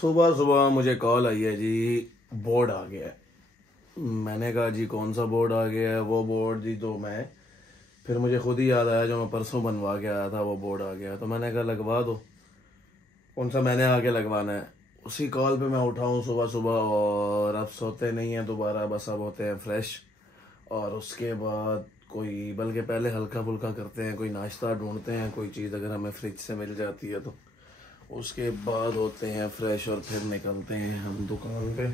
सुबह सुबह मुझे कॉल आई है जी, बोर्ड आ गया है। मैंने कहा जी कौन सा बोर्ड आ गया है? वो बोर्ड जी तो फिर मुझे खुद ही याद आया जो मैं परसों बनवा के आया था, वो बोर्ड आ गया। तो मैंने कहा लगवा दो। कौन सा मैंने आके लगवाना है? उसी कॉल पे मैं उठाऊँ सुबह सुबह, और अब सोते नहीं हैं दोबारा, बस अब होते हैं फ्रेश। और उसके बाद कोई, बल्कि पहले हल्का फुल्का करते हैं, कोई नाश्ता ढूंढते हैं, कोई चीज़ अगर हमें फ्रिज से मिल जाती है तो। उसके बाद होते हैं फ्रेश और फिर निकलते हैं हम दुकान पे,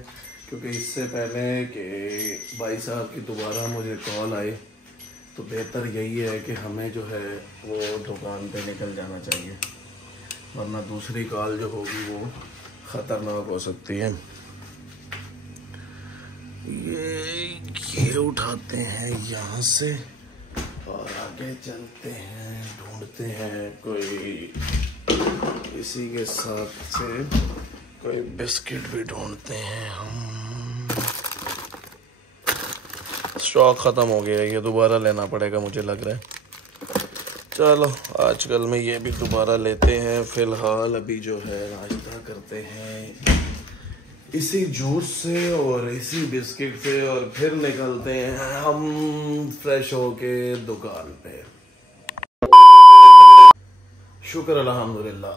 क्योंकि इससे पहले कि भाई साहब की दोबारा मुझे कॉल आए तो बेहतर यही है कि हमें जो है वो दुकान पे निकल जाना चाहिए, वरना दूसरी कॉल जो होगी वो ख़तरनाक हो सकती है। ये उठाते हैं यहाँ से और आगे चलते हैं, ढूंढते हैं कोई इसी के साथ से कोई बिस्किट भी ढूंढते हैं हम। स्टॉक ख़त्म हो गया है, ये दोबारा लेना पड़ेगा मुझे लग रहा है। चलो आजकल में ये भी दोबारा लेते हैं। फ़िलहाल अभी जो है नाश्ता करते हैं इसी जूस से और इसी बिस्किट से, और फिर निकलते हैं हम फ्रेश होके दुकान पे। शुक्र अल्हम्दुलिल्लाह,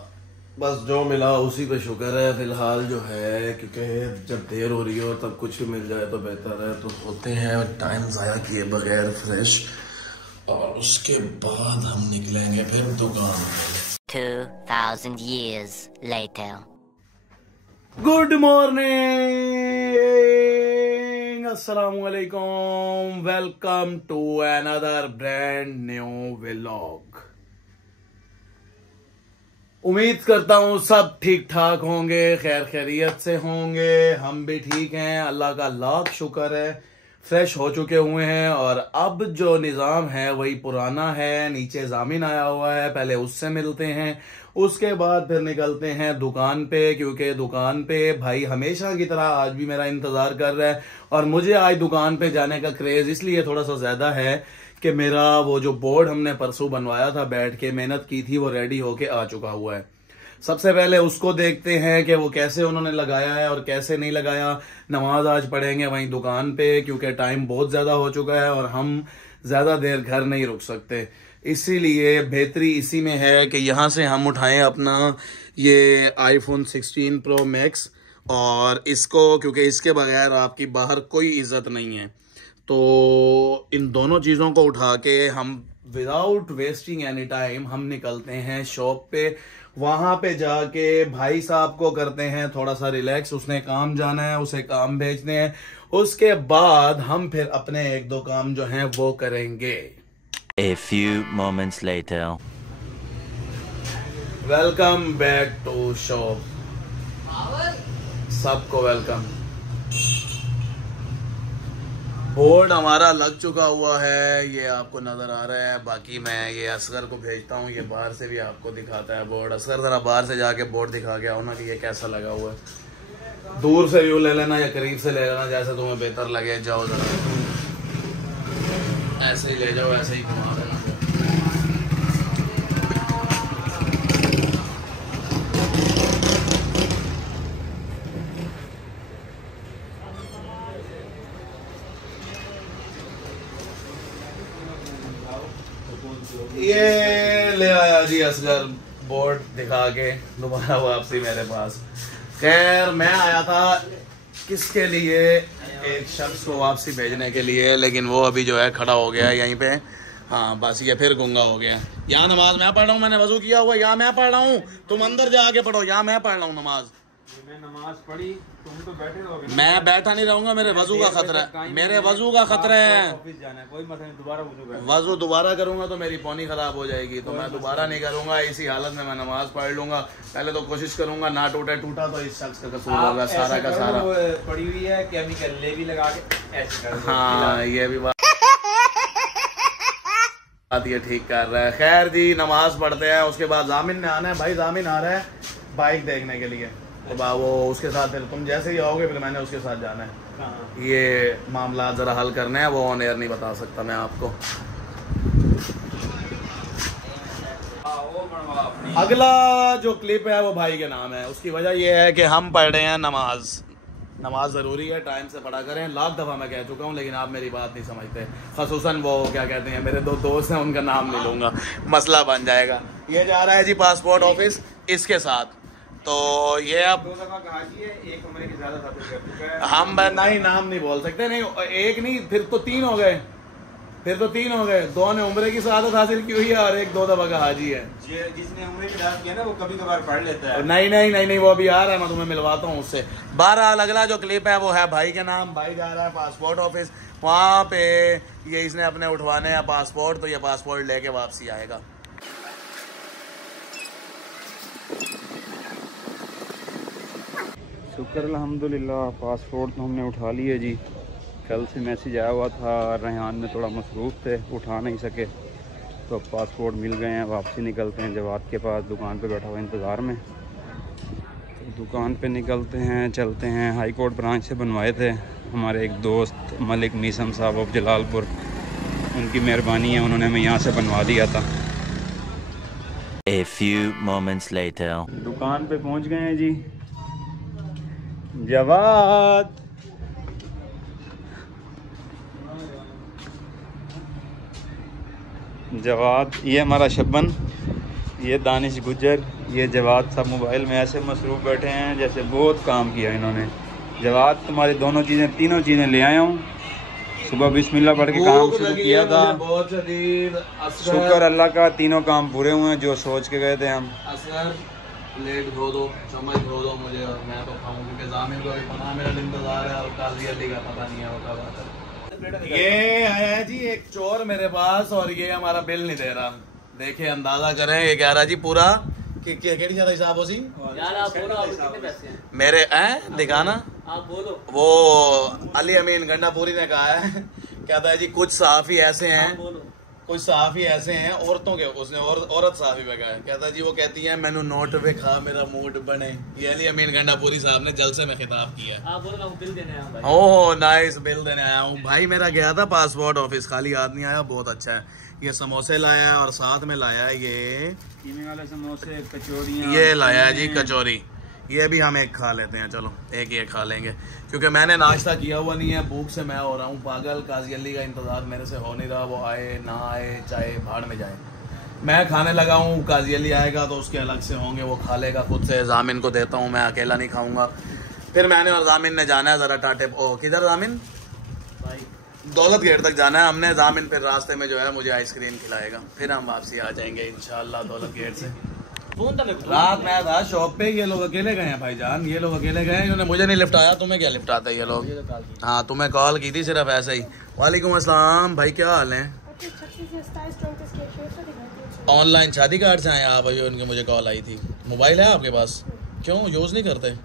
बस जो मिला उसी पे शुक्र है फ़िलहाल जो है, क्योंकि जब देर हो रही हो तब कुछ भी मिल जाए तो बेहतर है। तो होते हैं टाइम ज़ाया किए बगैर फ्रेश, और उसके बाद हम निकलेंगे फिर दुकान पे। 2000 years later. गुड मॉर्निंग, अस्सलाम वालेकुम, welcome to another brand new vlog. उम्मीद करता हूँ सब ठीक ठाक होंगे, खैर खैरियत से होंगे। हम भी ठीक हैं, अल्लाह का लाख शुक्र है। फ्रेश हो चुके हुए हैं और अब जो निज़ाम है वही पुराना है। नीचे जामिन आया हुआ है, पहले उससे मिलते हैं, उसके बाद फिर निकलते हैं दुकान पे, क्योंकि दुकान पे भाई हमेशा की तरह आज भी मेरा इंतज़ार कर रहा है। और मुझे आज दुकान पे जाने का क्रेज़ इसलिए थोड़ा सा ज़्यादा है कि मेरा वो जो बोर्ड हमने परसों बनवाया था, बैठ के मेहनत की थी, वो रेडी होके आ चुका हुआ है। सबसे पहले उसको देखते हैं कि वो कैसे उन्होंने लगाया है और कैसे नहीं लगाया। नमाज आज पढ़ेंगे वहीं दुकान पे, क्योंकि टाइम बहुत ज़्यादा हो चुका है और हम ज़्यादा देर घर नहीं रुक सकते। इसीलिए बेहतरी इसी में है कि यहाँ से हम उठाएं अपना ये iPhone 16 Pro Max, और इसको, क्योंकि इसके बगैर आपकी बाहर कोई इज़्ज़त नहीं है। तो इन दोनों चीज़ों को उठा के हम विदाउट वेस्टिंग एनी टाइम हम निकलते हैं शॉप पे। वहां पे जाके भाई साहब को करते हैं थोड़ा सा रिलैक्स, उसने काम जाना है, उसे काम भेजते हैं। उसके बाद हम फिर अपने एक दो काम जो हैं वो करेंगे। A few moments later. Welcome back to shop, सबको वेलकम। बोर्ड हमारा लग चुका हुआ है, ये आपको नजर आ रहा है। बाकी मैं ये असगर को भेजता हूँ, ये बाहर से भी आपको दिखाता है बोर्ड। असगर जरा बाहर से जाके बोर्ड दिखा के आओ ना कि ये कैसा लगा हुआ है। दूर से व्यू ले लेना या करीब से ले लेना, जैसे तुम्हें बेहतर लगे। जाओ जरा, ऐसे ही ले जाओ, ऐसे ही घुमा देना। ये ले आया जी असगर बोर्ड दिखा के दोबारा वापसी मेरे पास। खैर मैं आया था किसके लिए, एक शख्स को वापसी भेजने के लिए, लेकिन वो अभी जो है खड़ा हो गया है यहीं पे। हाँ बस ये फिर गुंगा हो गया। यहाँ नमाज मैं पढ़ रहा हूँ, मैंने वजू किया हुआ, यहाँ मैं पढ़ रहा हूँ, तुम अंदर जाके पढ़ो, यहाँ मैं पढ़ रहा हूँ नमाज। मैं नमाज पढ़ी, तुम तो बैठे रहोगे। मैं बैठा नहीं रहूंगा, मेरे वजू का खतरा है, मेरे वजू का खतरा है। ऑफिस जाना है, कोई मसला नहीं, दोबारा वजू दोबारा करूंगा तो मेरी पौनी खराब हो जाएगी, तो मैं दोबारा नहीं करूंगा। इसी हालत में मैं नमाज पढ़ लूंगा। पहले तो कोशिश करूंगा ना टूटे, टूटा तो इस शख्स का कसूर होगा सारा का सारा। पड़ी हुई है केमिकल ले भी लगा के ऐसे कर। हाँ ये भी बात ये ठीक कर रहा है। खैर जी नमाज पढ़ते हैं, उसके बाद जामिन ने आना है। भाई जामिन आ रहा है बाइक देखने के लिए, तो वो उसके साथ फिर तुम जैसे ही आओगे फिर मैंने उसके साथ जाना है। ये मामला जरा हल करना है, वो ऑन एयर नहीं बता सकता मैं आपको। अगला जो क्लिप है वो भाई के नाम है। उसकी वजह यह है कि हम पढ़ रहे हैं नमाज ज़रूरी है, टाइम से पढ़ा करें। लाख दफ़ा मैं कह चुका हूँ, लेकिन आप मेरी बात नहीं समझते। ख़ुसूसन वो क्या कहते हैं, मेरे 2 दोस्त हैं, उनका नाम नहीं लूँगा, मसला बन जाएगा। ये जा रहा है जी पासपोर्ट ऑफिस इसके साथ। तो ये अब 2 दफा कहा जी है, 1 उम्र के ज़्यादा साथी कर चुका है। हम नहीं नाम नहीं बोल सकते, नहीं एक नहीं, फिर तो 3 हो गए, 2 ने उम्र की शहादत हासिल की हुई है और एक 2 दफा का हाजी है। जिसने उम्र की दाद किया ना वो कभी कभार पढ़ लेता है। नहीं वो अभी आ रहा है, मैं तुम्हें मिलवाता हूँ उससे। 12 अगला जो क्लिप है वो है भाई के नाम। भाई जा रहा है पासपोर्ट ऑफिस, वहाँ पे ये इसने अपने उठवाने हैं पासपोर्ट, तो ये पासपोर्ट लेके वापसी आएगा। शुक्र अल्हम्दुलिल्लाह, पासपोर्ट तो हमने उठा लिए जी। कल से मैसेज आया हुआ था, रेहान में थोड़ा मसरूफ़ थे, उठा नहीं सके, तो पासपोर्ट मिल गए हैं। वापसी निकलते हैं जवाद के पास, दुकान पे बैठा हुआ इंतज़ार में। तो दुकान पे निकलते हैं, चलते हैं। हाई कोर्ट ब्रांच से बनवाए थे हमारे एक दोस्त मलिक मीसम साहब ऑफ जलालपुर, उनकी मेहरबानी है, उन्होंने हमें यहाँ से बनवा दिया था। A few moments later. दुकान पे पहुँच गए हैं जी। जवाद ये हमारा शब्बन, ये दानिश गुजर, ये जवाद साहब मोबाइल में ऐसे मसरूफ़ बैठे हैं जैसे बहुत काम किया इन्होंने। जवाद तुम्हारी तीनों चीज़ें ले आया हूँ। सुबह बिस्मिल्लाह पढ़ के काम शुरू किया था, शुक्र अल्लाह का, तीनों काम पूरे हुए हैं जो सोच के गए थे हम। प्लेट धो दो, चम्मच धो दो मुझे, और मैं तो खाऊं, क्योंकि जामिन को अभी पना मेरा इंतजार है और काजी अली का पता नहीं है वो कब आता है। ये आया है जी एक चोर मेरे पास, और ये हमारा बिल नहीं दे रहा। देखिए अंदाजा करें, ये कह रहा जी पूरा केड़ी ज्यादा हिसाब हो सी यार, आप बोलो आप कितने पैसे हैं? मेरे दिखाना, आप बोलो। वो अली अमीन गंडापुरी ने कहा है, कहता है जी कुछ सहाफ़ी ऐसे हैं, कुछ सहाफ़ी ऐसे हैं औरतों के, उसने औरत सहाफ़ी पे कहा है, कहता जी वो कहती है मैनू नोट विखा मेरा मूड बने। ये अली अमीन गंडापुरी साहब ने जलसे में खिताब किया। आप बोलो, मैं बिल देने आया हूं भाई। ओह नाइस, बिल देने आया हूँ भाई। मेरा गया था पासपोर्ट ऑफिस, खाली आदमी आया, बहुत अच्छा है। ये समोसे लाया है और साथ में लाया है ये कीमे वाले समोसे, कचौड़ियाँ, ये लाया है जी कचौरी। ये भी हम एक खा लेते हैं, चलो एक ये खा लेंगे, क्योंकि मैंने नाश्ता किया हुआ नहीं है, भूख से मैं हो रहा हूँ पागल। काजी अली का इंतज़ार मेरे से हो नहीं रहा, वो आए ना आए चाहे भाड़ में जाए। मैं खाने लगा हूँ, काजी अली आएगा तो उसके अलग से होंगे, वो खा लेगा खुद से। जामिन को देता हूँ, मैं अकेला नहीं खाऊंगा। फिर मैंने और जामिन ने जाना है ज़रा टाटे, किधर जामिन? दौलत गेट तक जाना है हमने। जामिन फिर रास्ते में जो है मुझे आइसक्रीम खिलाएगा, फिर हम वापसी आ जाएंगे इंशाल्लाह दौलत गेट से। रात में था शॉप पे, ये लोग अकेले गए हैं भाईजान, ये लोग अकेले गए हैं, इन्होंने मुझे नहीं लिफ्ट आया। तुम्हें क्या लिफ्ट आता है? ये लोग हाँ तुम्हें कॉल की थी सिर्फ ऐसे ही। वालेकुम अस्सलाम भाई, क्या हाल है? ऑनलाइन शादी कार्ड से आए आप? भाई उनकी मुझे कॉल आई थी। मोबाइल है आपके पास? क्यों यूज़ नहीं करते?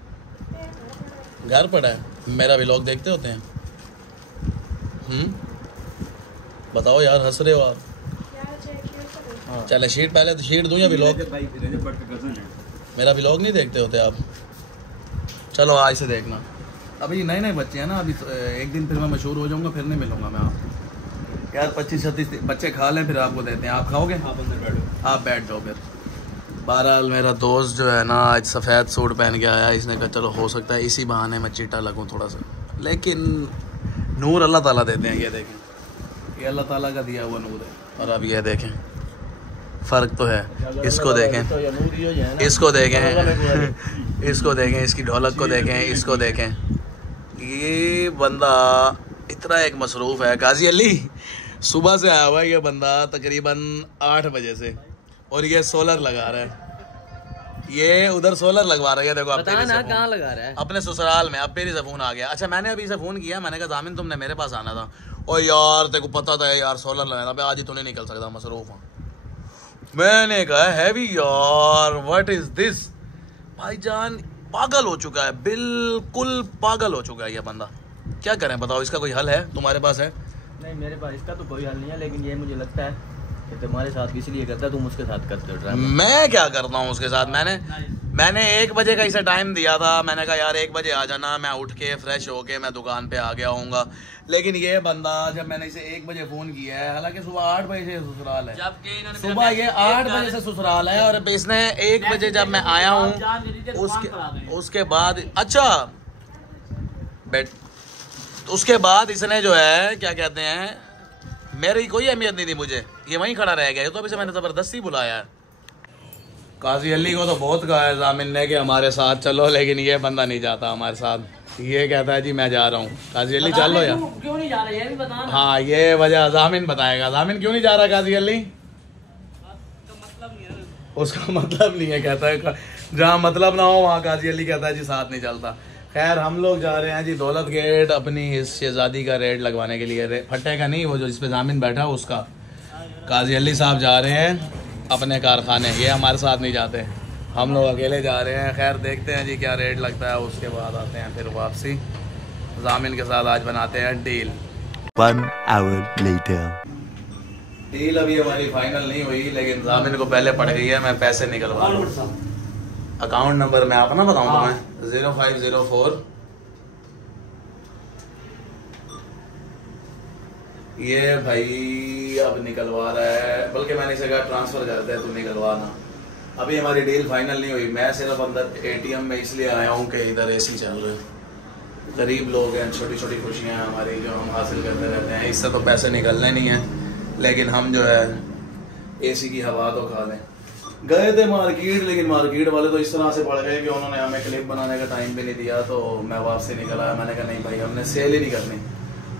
घर पड़ा है? मेरा व्लॉग देखते होते हैं? बताओ यार, हंस रहे हो आप? चले शीट पहले तो शीट दूं या व्लॉग? मेरा व्लॉग नहीं देखते होते आप? चलो आज से देखना। अभी नए नए बच्चे हैं ना, अभी एक दिन फिर मैं मशहूर हो जाऊंगा, फिर नहीं मिलूंगा मैं आपको। यार 25-36 बच्चे खा लें फिर आपको देते हैं। आप खाओगे? आप बैठ जाओ फिर। बहरहाल मेरा दोस्त जो है ना आज सफ़ेद सूट पहन के आया, इसने कहा चलो हो सकता है इसी बहाने मैं चिट्टा लगूँ थोड़ा सा, लेकिन नूर अल्लाह ताला देते हैं। ये देखें, ये अल्लाह ताला का दिया हुआ नूर है। और अब ये देखें फ़र्क तो है। इसको देखें, इसको देखें, इसको देखें, इसकी ढोलक को देखें, इसको देखें। ये बंदा इतना एक मसरूफ़ है। काजी अली सुबह से आया हुआ है ये बंदा तकरीबन 8 बजे से, और ये सोलर लगा रहा है। ये उधर सोलर लगवा रहा है, देखो अब कहाँ लगा रहा है? अपने ससुराल में। अब मेरी से फ़ोन आ गया। अच्छा मैंने अभी से फ़ोन किया, मैंने कहा जामिन तुमने मेरे पास आना था। और यार तेरे को पता था यार सोलर लगाना था, आज ही तो नहीं निकल सकता, मसरूफ़ हूँ। मैंने कहा हैवी यार, व्हाट इज दिस? भाईजान पागल हो चुका है, बिल्कुल पागल हो चुका है ये बंदा। क्या करें बताओ, इसका कोई हल है? तुम्हारे पास है? नहीं मेरे पास इसका तो कोई हल नहीं है, लेकिन ये मुझे लगता है कि तुम्हारे साथ इसलिए करता है, तुम उसके साथ करते हो। मैं क्या करता हूँ उसके साथ? मैंने मैंने 1 बजे का इसे टाइम दिया था, मैंने कहा यार 1 बजे आ जाना, मैं उठ के फ्रेश होके मैं दुकान पे आ गया हूँगा। लेकिन ये बंदा जब मैंने इसे 1 बजे फ़ोन किया है, हालांकि सुबह 8 बजे से ससुराल है, सुबह ये 8 बजे से ससुराल है और इसने 1 बजे जब मैं आया हूँ उसके बाद अच्छा बेट उसके बाद इसने जो है क्या कहते हैं, मेरी कोई अहमियत नहीं दी मुझे, ये वहीं खड़ा रह गया। तो अभी से मैंने ज़बरदस्ती बुलाया है। काजी अली को तो बहुत कहा है जामिन ने कि हमारे साथ चलो, लेकिन ये बंदा नहीं जाता हमारे साथ। ये कहता है जी मैं जा रहा हूँ। काजी अली चल लो यार। क्यों नहीं जा रहा ये भी बताना। हाँ ये वजह जामिन बताएगा। जामिन क्यों नहीं जा रहा काजी अली? उसका मतलब नहीं है, कहता है जहाँ मतलब ना हो वहाँ काजी अली कहता है जी साथ नहीं चलता। खैर हम लोग जा रहे हैं जी दौलत गेट अपनी इस शहजादी का रेट लगवाने के लिए। फट्टे का नहीं, वो जो जिसपे जामिन बैठा उसका। काजी अली साहब जा रहे हैं अपने कारखाने, ये हमारे साथ नहीं जाते, हम लोग अकेले जा रहे हैं। खैर देखते हैं जी क्या रेट लगता है, उसके बाद आते हैं फिर वापसी। जामिन के साथ आज बनाते हैं डील। 1 hour later. डील अभी हमारी फाइनल नहीं हुई, लेकिन जामिन को पहले पड़ गई है, मैं पैसे निकलवा रहा हूँ। अकाउंट नंबर मैं अपना बताऊँ तुम्हें, 0504 ये भाई अब निकलवा रहा है, बल्कि मैंने इसे कहा ट्रांसफर करते हैं, तुम निकलवाना। अभी हमारी डील फाइनल नहीं हुई। मैं सिर्फ अंदर एटीएम में इसलिए आया हूँ कि इधर एसी चल रहे हैं, गरीब लोग हैं, छोटी छोटी खुशियाँ हैं हमारी जो हम हासिल करते रहते हैं। इससे तो पैसे निकलने नहीं हैं, लेकिन हम जो है एसी की हवा तो खा लें। गए थे मार्केट, लेकिन मार्केट वाले तो इस तरह से पड़ गए कि उन्होंने हमें क्लिप बनाने का टाइम भी नहीं दिया, तो मैं वापसी निकल आया। मैंने कहा नहीं भाई हमने सेल ही नहीं करनी,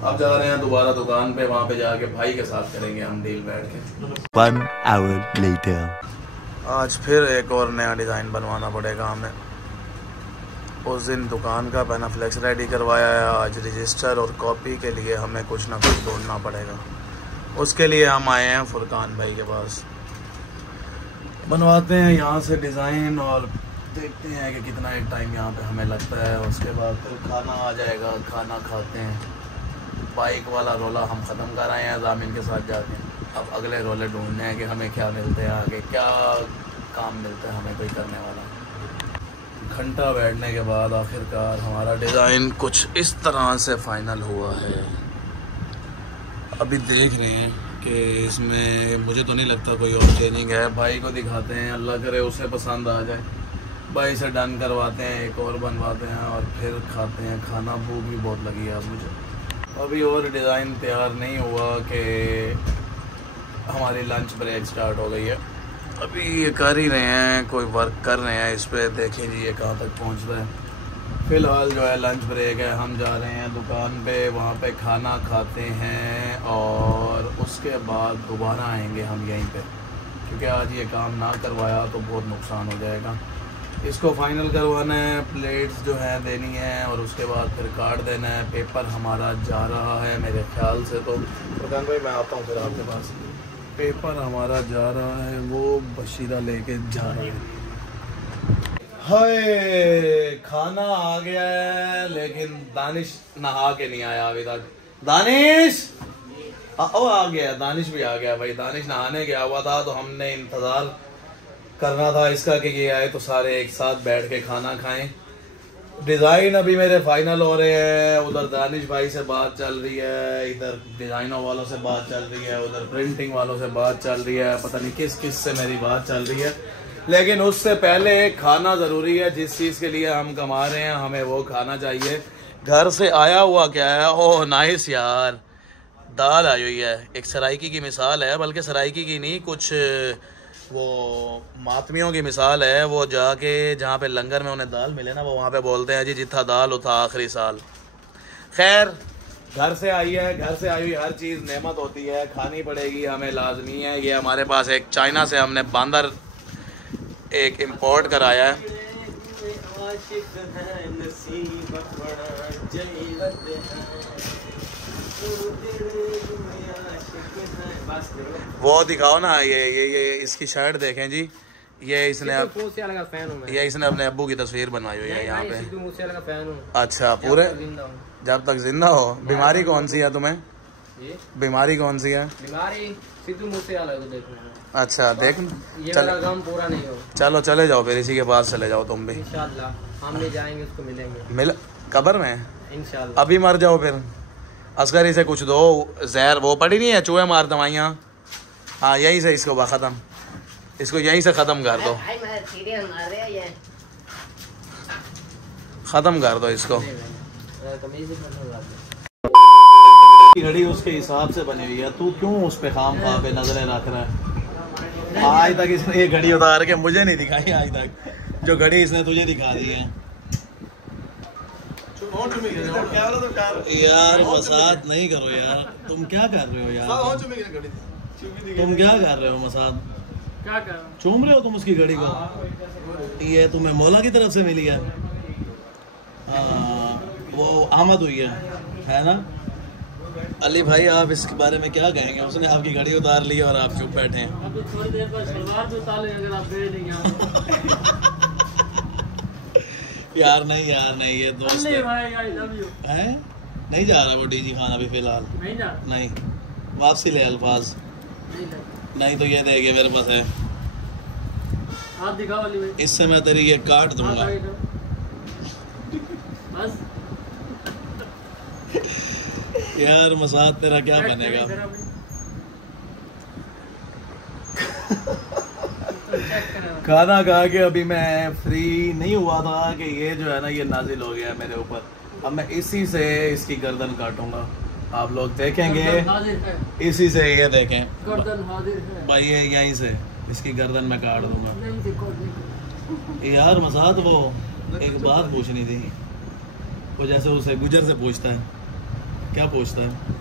अब जा रहे हैं दोबारा दुकान पे, वहाँ पे जाके भाई के साथ करेंगे हम डील बैठ के। 1 hour later. आज फिर एक और नया डिज़ाइन बनवाना पड़ेगा हमें। उस दिन दुकान का पैनाफ्लेक्स रेडी करवाया है, आज रजिस्टर और कॉपी के लिए हमें कुछ ना कुछ ढूंढना पड़ेगा। उसके लिए हम आए हैं फुरकान भाई के पास। बनवाते हैं यहाँ से डिज़ाइन और देखते हैं कि कितना एक टाइम यहाँ पे हमें लगता है। उसके बाद फिर खाना आ जाएगा, खाना खाते हैं। बाइक वाला रोला हम ख़त्म कर आए हैं जामिन के साथ जाके, अब अगले रोले ढूंढने हैं कि हमें क्या मिलते हैं आगे, क्या काम मिलता है हमें कोई करने वाला। घंटा बैठने के बाद आखिरकार हमारा डिज़ाइन कुछ इस तरह से फाइनल हुआ है। अभी देख रहे हैं कि इसमें मुझे तो नहीं लगता कोई और चेंजिंग है। भाई को दिखाते हैं, अल्लाह करे उसे पसंद आ जाए। भाई से डन करवाते हैं, एक और बनवाते हैं और फिर खाते हैं खाना। भूख भी बहुत लगी है अब मुझे। अभी और डिज़ाइन तैयार नहीं हुआ कि हमारी लंच ब्रेक स्टार्ट हो गई है। अभी ये कर ही रहे हैं, कोई वर्क कर रहे हैं इस पर। देखें जी ये कहाँ तक पहुँच रहा है। फ़िलहाल जो है लंच ब्रेक है, हम जा रहे हैं दुकान पे, वहाँ पे खाना खाते हैं और उसके बाद दोबारा आएंगे हम यहीं पे, क्योंकि आज ये काम ना करवाया तो बहुत नुकसान हो जाएगा। इसको फाइनल करवाना है, प्लेट्स जो है देनी है और उसके बाद फिर कार्ड देना है। पेपर हमारा जा रहा है मेरे ख्याल से, तो प्रधान भाई मैं आता हूँ फिर आपके पास। पेपर हमारा जा रहा है, वो बशीरा लेके जा रहा है। हाय खाना आ गया है, लेकिन दानिश नहा के नहीं आया अभी तक। दानिश आ गया, दानिश भी आ गया भाई। दानिश नहाने गया हुआ था, तो हमने इंतज़ार करना था इसका कि ये आए तो सारे एक साथ बैठ के खाना खाएं। डिज़ाइन अभी मेरे फाइनल हो रहे हैं, उधर दानिश भाई से बात चल रही है, इधर डिज़ाइनों वालों से बात चल रही है, उधर प्रिंटिंग वालों से बात चल रही है, पता नहीं किस किस से मेरी बात चल रही है। लेकिन उससे पहले खाना ज़रूरी है। जिस चीज़ के लिए हम कमा रहे हैं हमें वो खाना चाहिए। घर से आया हुआ क्या है? ओह नाइस यार, दाल आई हुई है। एक सराइकी की मिसाल है, बल्कि सराइकी की नहीं, कुछ वो मातमियों की मिसाल है। वो जाके जहाँ पे लंगर में उन्हें दाल मिले ना, वो वहाँ पे बोलते हैं जी जिथा दाल उथा आखिरी साल। खैर घर से आई है, घर से आई हुई हर चीज़ नेमत होती है, खानी पड़ेगी हमें, लाजमी है। ये हमारे पास एक चाइना से हमने बांदर एक इम्पोर्ट कराया है। वो दिखाओ ना, ये इसकी शर्ट देखें जी। ये इसने अपने अब्बू की तस्वीर बनवाई हुई है यहाँ पे। अच्छा पूरे जब तक जिंदा हो। बीमारी कौन सी है तुम्हें? ये बीमारी कौन सी है? बीमारी सिद्धू मूसेवाला को देखना है। अच्छा देख ये चल, मेरा काम पूरा नहीं हो। चलो चले जाओ फिर, इसी के पास चले जाओ तुम भी। इंशाल्लाह हम भी जाएंगे, उसको मिलेंगे मिल कब्र में इंशाल्लाह। अभी मर जाओ फिर। असगरी से कुछ दो, जहर वो पड़ी नहीं है, चूहे मार दवाइयाँ। हाँ यहीं से इसको ख़त्म, इसको यहीं से ख़त्म कर दो, ख़त्म कर दो इसको। घड़ी उसके हिसाब से बनी हुई है, तू क्यों उस पे खाम खा पे नजरें रख रहा है? आज तक इसने ये घड़ी उतार के मुझे नहीं दिखाई, आज तक जो घड़ी इसने तुझे दिखा दी है। यार मसाद नहीं करो यार, तुम क्या कर रहे हो यार? तुम क्या कर रहे हो मसाद? क्या कर चूम रहे हो तुम उसकी घड़ी को? ये तुम्हें मौला की तरफ से मिली है? वो आमद हुई है ना? अली भाई आप इसके बारे में क्या कहेंगे? उसने आपकी घड़ी उतार ली और आप चुप बैठे हैं। अभी थोड़ी देर बाद सलवार भी उतार लेंगे अगर आप दे देंगे। यार नहीं ये दोस्त है। भाई आई लव यू। हैं? नहीं जा रहा वो डीजी खान अभी फिलहाल? नहीं जा नहीं, वापसी ले अल्फाज। नहीं तो ये देखे मेरे पास है, हाथ दिखाओ अली भाई। इससे मैं तेरी ये काट दूंगा। बस यार मसाद तेरा क्या बनेगा? खाना खा के अभी मैं फ्री नहीं हुआ था कि ये जो है ना ये नाजिल हो गया मेरे ऊपर। अब मैं इसी से इसकी गर्दन काटूंगा, आप लोग देखेंगे। इसी से ये देखें गर्दन हाजिर है भाई, ये यहीं से इसकी गर्दन में काट दूंगा। यार मसाद वो एक बात पूछनी थी, वो जैसे उसे गुजर से पूछता है, क्या पूछता है?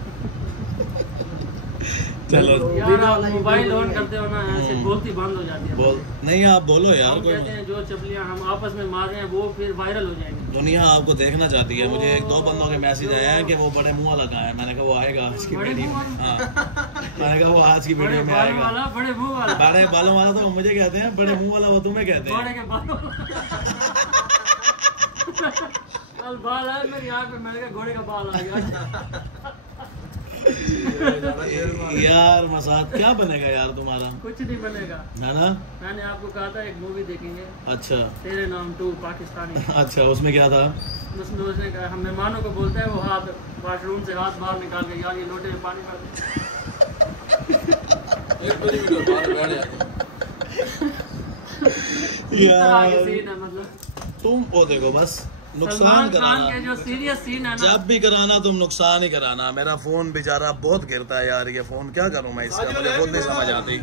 चलो यार आप मोबाइल ऑन करते हो ना, ऐसे बोलती बंद हो जाती है। बोल नहीं, आप बोलो यार। हम कहते हैं जो चपलियां हम आपस में मार रहे हैं वो फिर वायरल हो जाएंगे। दुनिया आपको देखना चाहती है। मुझे एक दो बंदों के मैसेज आया है कि वो बड़े मुंह वाला कहाँ है। मैंने कहा वो आएगा आज की वीडियो में। हाँ मैंने कहा वो आज की वीडियो में आएगा। बड़े मुंह वाला, बड़े बालों वाला तो मुझे कहते हैं, बड़े मुंह वाला वो तुम्हें कहते हैं। बड़े के बालों कल बाल आया मेरी आँख में, मैंने कहा घोड़े का बाल आ गया। यार मसाद क्या बनेगा यार तुम्हारा? कुछ नहीं बनेगा है ना? मैंने आपको कहा था एक मूवी देखेंगे। अच्छा तेरे नाम 2 पाकिस्तानी। अच्छा उसमें क्या था? उसमें उसने कहा, हम मेहमानों को बोलता है वो हाथ वाशरूम से हाथ बाहर निकाल के, यार ये लोटे में पानी भर मतलब तुम वो देखो बस नुकसान कराना के जो सीरियस सीन है ना, जब भी कराना तुम नुकसान ही कराना। मेरा फोन बेचारा बहुत गिरता है यार, ये फोन क्या करूं मैं इसका, मुझे खुद नहीं समझ आती।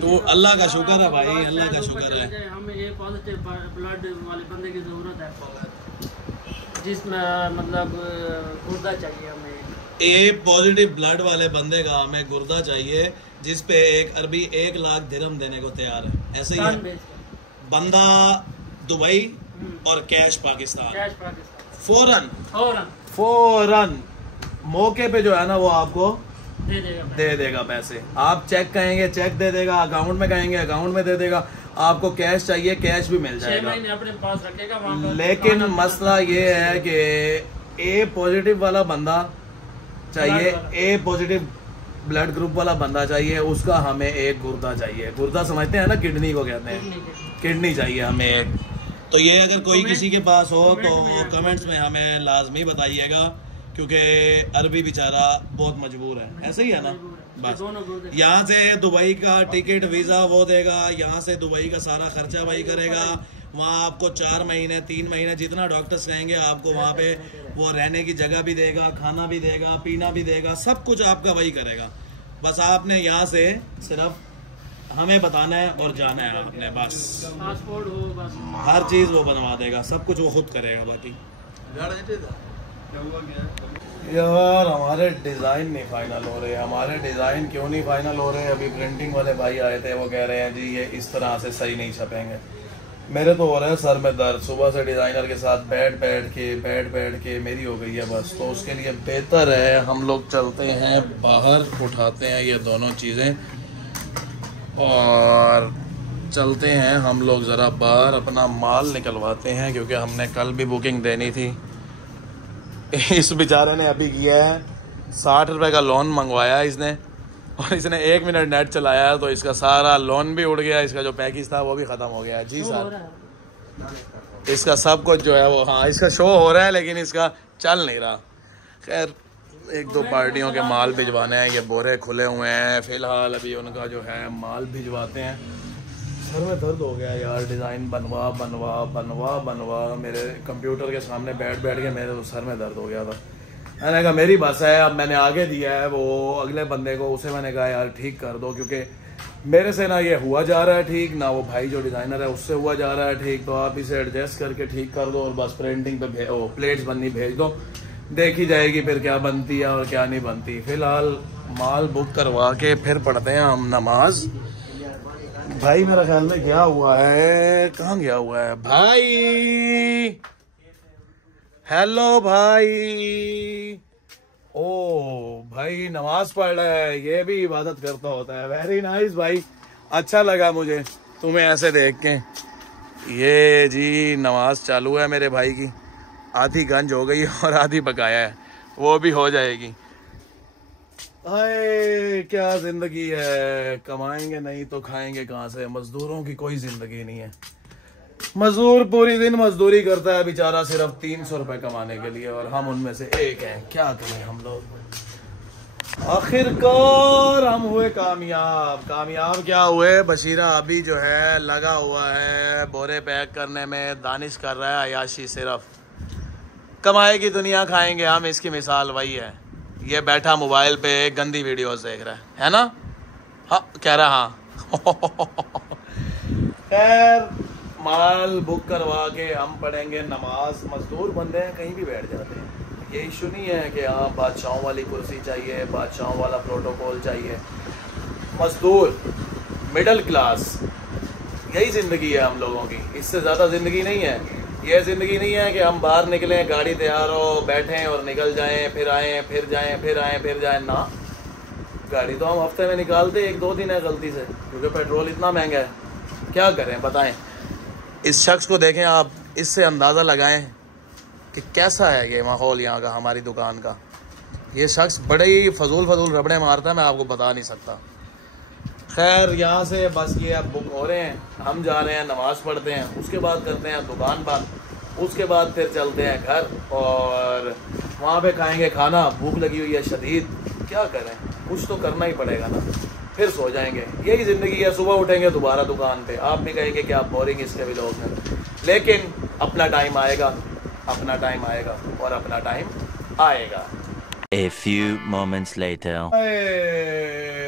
तो अल्लाह का शुक्र है भाई, अल्लाह का शुक्र है। हमें ये पॉजिटिव ब्लड वाले बंदे की जरूरत है, जिसमें मतलब गुर्दा चाहिए हमें। ए पॉजिटिव ब्लड वाले बंदे का हमें गुर्दा चाहिए, जिस पे एक अरबी 1 लाख दिरहम देने को तैयार है। ऐसे ही है बंदा, दुबई और कैश पाकिस्तान। फौरन मौके पे जो है ना वो आपको दे देगा पैसे। आप चेक कहेंगे चेक दे देगा, अकाउंट में कहेंगे अकाउंट में दे देगा। आपको कैश चाहिए कैश भी मिल जाएगा। अपने पास रखेगा वहाँ पर। लेकिन मसला ये है कि ए पॉजिटिव वाला बंदा चाहिए, ए पॉजिटिव ब्लड ग्रुप वाला बंदा चाहिए, उसका हमें एक गुर्दा चाहिए। गुर्दा समझते हैं ना, किडनी को कहते हैं, किडनी चाहिए हमें एक। तो ये अगर कोई किसी के पास हो तो कमेंट्स में हमें लाजमी बताइएगा, क्योंकि अरबी बेचारा बहुत मजबूर है। ऐसे ही है ना? बस यहाँ से दुबई का टिकट वीज़ा वो देगा, यहाँ से दुबई का सारा खर्चा वही करेगा। वहाँ आपको 4 महीने 3 महीने जितना डॉक्टर्स कहेंगे आपको वहाँ पे वो रहने की जगह भी देगा, खाना भी देगा, पीना भी देगा, सब कुछ आपका वही करेगा। बस आपने यहाँ से सिर्फ हमें बताना है और जाना है आपने, बस पासपोर्ट हो, बस हर चीज़ वो बनवा देगा, सब कुछ वो खुद करेगा। बाकी यार हमारे डिज़ाइन नहीं फाइनल हो रहे। हमारे डिज़ाइन क्यों नहीं फाइनल हो रहे? अभी प्रिंटिंग वाले भाई आए थे, वो कह रहे हैं जी ये इस तरह से सही नहीं छपेंगे। मेरे तो हो रहा है सर में दर्द, सुबह से डिज़ाइनर के साथ बैठ के मेरी हो गई है बस। तो उसके लिए बेहतर है हम लोग चलते हैं बाहर, उठाते हैं ये दोनों चीज़ें और चलते हैं हम लोग ज़रा बाहर, अपना माल निकलवाते हैं, क्योंकि हमने कल भी बुकिंग देनी थी। इस बेचारे ने अभी किया है 60 रुपए का लोन मंगवाया इसने, और इसने 1 मिनट नेट चलाया तो इसका सारा लोन भी उड़ गया, इसका जो पैकेज था वो भी ख़त्म हो गया। जी सर, इसका सब कुछ जो है वो, हाँ इसका शो हो रहा है लेकिन इसका चल नहीं रहा। खैर 1-2 पार्टियों के माल भिजवाने हैं, ये बोरे खुले हुए हैं फ़िलहाल, अभी उनका जो है माल भिजवाते हैं। सर में दर्द हो गया यार, डिज़ाइन बनवा बनवा बनवा बनवा, मेरे कंप्यूटर के सामने बैठ बैठ के मेरे सर में दर्द हो गया था। मैंने कहा मेरी बस है, अब मैंने आगे दिया है वो अगले बंदे को, उसे मैंने कहा यार ठीक कर दो, क्योंकि मेरे से ना ये हुआ जा रहा है ठीक, ना वो भाई जो डिज़ाइनर है उससे हुआ जा रहा है ठीक, तो आप इसे एडजस्ट करके ठीक कर दो और बस प्रिंटिंग पे प्लेट्स बननी भेज दो, देखी जाएगी फिर क्या बनती है और क्या नहीं बनती। फिलहाल माल बुक करवा के फिर पढ़ते हैं हम नमाज। भाई मेरा ख्याल में गया हुआ है, कहाँ गया हुआ है भाई? हेलो भाई, ओ भाई नमाज पढ़ रहा है, ये भी इबादत करता होता है। वेरी नाइस भाई, अच्छा लगा मुझे तुम्हें ऐसे देख के। ये जी नमाज चालू है मेरे भाई की, आधी गंज हो गई और आधी बकाया है, वो भी हो जाएगी। अरे क्या जिंदगी है, कमाएंगे नहीं तो खाएंगे कहाँ से? मजदूरों की कोई जिंदगी नहीं है। मजदूर पूरी दिन मजदूरी करता है बेचारा सिर्फ 300 रुपए कमाने के लिए, और हम उनमें से एक हैं। क्या करें हम लोग। आखिरकार हम हुए कामयाब। कामयाब क्या हुए? बशीरा अभी जो है लगा हुआ है बोरे पैक करने में, दानिश कर रहा है अयाशी सिर्फ। कमाएगी दुनिया, खाएंगे हम, इसकी मिसाल वही है। ये बैठा मोबाइल पे गंदी वीडियोस देख रहा है ना? हाँ कह रहा हाँ। खैर माल बुक करवा के हम पढ़ेंगे नमाज। मजदूर बंदे हैं, कहीं भी बैठ जाते हैं। ये इशू नहीं है कि हाँ बादशाहों वाली कुर्सी चाहिए, बादशाहों वाला प्रोटोकॉल चाहिए। मजदूर, मिडिल क्लास, यही ज़िंदगी है हम लोगों की, इससे ज़्यादा ज़िंदगी नहीं है। ये ज़िंदगी नहीं है कि हम बाहर निकलें, गाड़ी तैयार हो, बैठें और निकल जाएं, फिर आएँ, फिर जाएं, फिर आएँ, फिर जाएं। ना, गाड़ी तो हम हफ्ते में निकालते 1-2 दिन है गलती से, क्योंकि पेट्रोल इतना महंगा है। क्या करें बताएं। इस शख्स को देखें आप, इससे अंदाज़ा लगाएं कि कैसा है ये माहौल यहाँ का, हमारी दुकान का। ये शख्स बड़े ही फजूल रबड़े मारता है, मैं आपको बता नहीं सकता। खैर यहाँ से बस ये अब बुक हो रहे हैं, हम जा रहे हैं, नमाज़ पढ़ते हैं, उसके बाद करते हैं दुकान बंद, उसके बाद फिर चलते हैं घर और वहाँ पे खाएंगे खाना। भूख लगी हुई है शदीद, क्या करें, कुछ तो करना ही पड़ेगा ना। फिर सो जाएंगे, यही ज़िंदगी है। सुबह उठेंगे दोबारा दुकान पे। आप भी कहेंगे कि आप बोरिंग इसके भी लोग हैं, लेकिन अपना टाइम आएगा, अपना टाइम आएगा और अपना टाइम आएगा। A few moments later.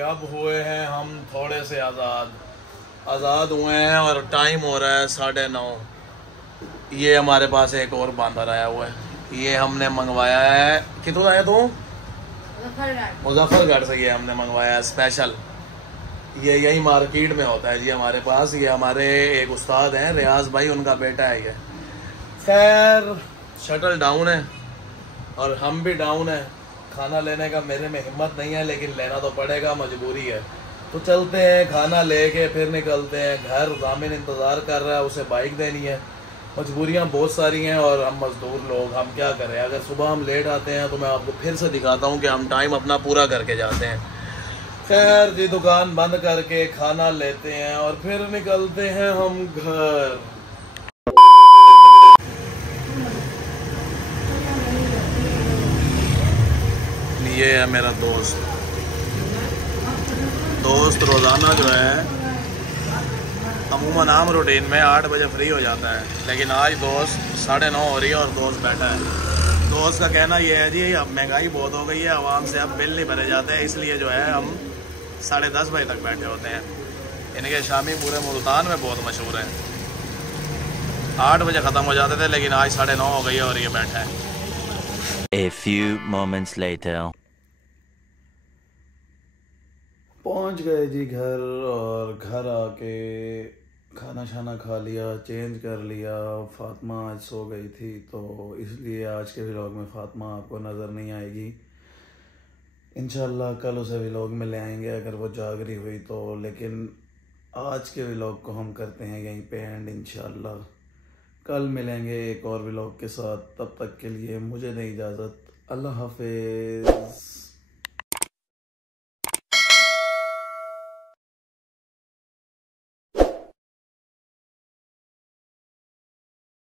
अब हुए हैं हम थोड़े से आज़ाद हुए हैं और टाइम हो रहा है 9:30। ये हमारे पास एक और बांदर आया हुआ है, ये हमने मंगवाया है। कितों आया तू? मुजफ्फरगढ़ से ये हमने मंगवाया है स्पेशल। ये यही मार्केट में होता है जी हमारे पास। ये हमारे एक उस्ताद हैं रियाज भाई, उनका बेटा है ये। खैर शटल डाउन है और हम भी डाउन है। खाना लेने का मेरे में हिम्मत नहीं है, लेकिन लेना तो पड़ेगा, मजबूरी है। तो चलते हैं, खाना लेके फिर निकलते हैं घर। जामिन इंतज़ार कर रहा है, उसे बाइक देनी है। मजबूरियाँ बहुत सारी हैं और हम मज़दूर लोग, हम क्या करें। अगर सुबह हम लेट आते हैं तो मैं आपको फिर से दिखाता हूँ कि हम टाइम अपना पूरा करके जाते हैं। खैर जी दुकान बंद करके खाना लेते हैं और फिर निकलते हैं हम घर। ये है मेरा दोस्त रोज़ाना जो है अमूमन आम रूटीन में 8 बजे फ्री हो जाता है, लेकिन आज दोस्त 9:30 हो रही है और दोस्त बैठा है। दोस्त का कहना ये है जी अब महंगाई बहुत हो गई है, आवाम से अब बिल नहीं भरे जाते हैं, इसलिए जो है हम 10:30 बजे तक बैठे होते हैं। इनके शामी पूरे मुल्तान में बहुत मशहूर है। 8 बजे ख़त्म हो जाते थे, लेकिन आज 9:30 हो गई है और ये बैठा है। A few moments later. पहुंच गए जी घर, और घर आके खाना शाना खा लिया, चेंज कर लिया। फातिमा आज सो गई थी, तो इसलिए आज के व्लॉग में फातिमा आपको नज़र नहीं आएगी। इंशाल्लाह कल उसे व्लॉग में ले आएंगे अगर वो जाग रही हुई तो। लेकिन आज के व्लॉग को हम करते हैं यहीं पे एंड। इंशाल्लाह कल मिलेंगे एक और व्लॉग के साथ। तब तक के लिए मुझे दें इजाज़त। अल्लाह हाफिज़।